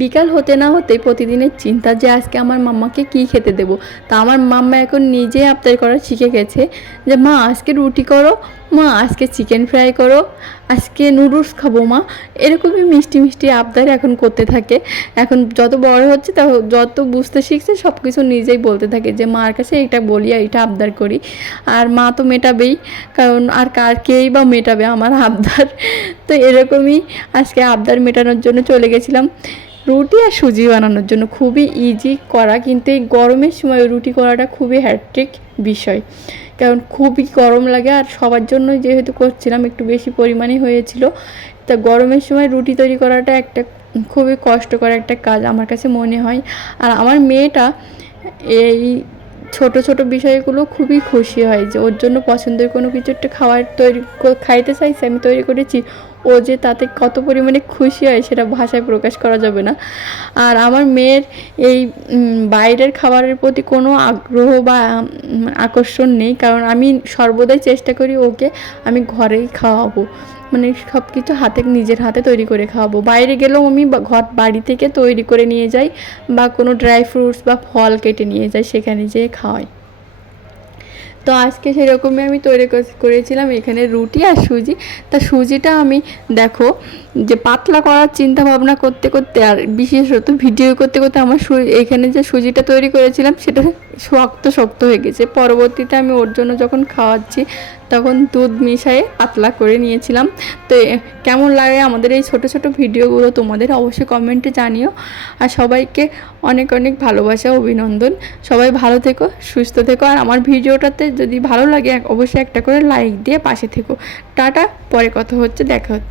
বিকাল হতে না হতেই প্রতিদিনের চিন্তা যে আজকে আমার মাম্মাকে কী খেতে দেবো। তা আমার মাম্মা এখন নিজেই আবদার করা শিখে গেছে যে মা আজকে রুটি করো, মা আজকে চিকেন ফ্রাই করো, আজকে নুডলস খাবো মা। এরকমই মিষ্টি মিষ্টি আবদার এখন করতে থাকে। এখন যত বড় হচ্ছে তা যত বুঝতে শিখছে সব কিছু নিজেই বলতে থাকে যে মার কাছে এইটা বলি আর এইটা আবদার করি। আর মা তো মেটাবেই, কারণ আর কেই বা মেটাবে আমার আবদার। তো এরকমই আজকে আবদার মেটানোর জন্য চলে গেছিলাম রুটি আর সুজি বানানোর জন্য। খুবই ইজি করা, কিন্তু এই গরমের সময় রুটি করাটা খুবই হ্যাট্রিক বিষয়, কারণ খুবই গরম লাগে। আর সবার জন্য যেহেতু করছিলাম একটু বেশি পরিমাণে হয়েছিল, তা গরমের সময় রুটি তৈরি করাটা একটা খুবই কষ্টকর একটা কাজ আমার কাছে মনে হয়। আর আমার মেয়েটা এই ছোট ছোট বিষয়গুলো খুবই খুশি হয় যে ওর জন্য পছন্দের কোনো কিছু একটা খাবার তৈরি খাইতে চাইছে, আমি তৈরি করেছি, ও যে তাতে কত পরিমাণে খুশি হয় সেটা ভাষায় প্রকাশ করা যাবে না। আর আমার মেয়ের এই বাইরের খাবারের প্রতি কোনো আগ্রহ বা আকর্ষণ নেই, কারণ আমি সর্বদাই চেষ্টা করি ওকে আমি ঘরেই খাওয়াবো, মানে সব কিছু নিজের হাতে তৈরি করে খাওয়াবো। বাইরে গেলেও আমি বাড়ি থেকে তৈরি করে নিয়ে যাই, বা কোনো ড্রাই ফ্রুটস বা ফল কেটে নিয়ে যাই, সেখানে যেয়ে খাওয়াই। তো আজকে সেরকমই আমি তৈরি করেছিলাম এখানে রুটি আর সুজি। তা সুজিটা আমি দেখো যে পাতলা করার চিন্তা ভাবনা করতে করতে আর বিশেষত ভিডিও করতে করতে আমার এখানে যে সুজিটা তৈরি করেছিলাম সেটা শক্ত শক্ত হয়ে গেছে। পরবর্তীতে আমি ওর জন্য যখন খাওয়াচ্ছি তখন দুধ মিশিয়ে পাতলা করে নিয়েছিলাম। তো কেমন লাগে আমাদের এই ছোট ছোট ভিডিওগুলো তোমাদের অবশ্যই কমেন্টে জানিও। আর সবাইকে অনেক অনেক ভালোবাসা, অভিনন্দন। সবাই ভালো থেকো, সুস্থ থেকো। আর আমার ভিডিওটাতে যদি ভালো লাগে অবশ্যই একটা করে লাইক দিয়ে পাশে থেকো। টাটা, পরে কথা হচ্ছে, দেখা হচ্ছে।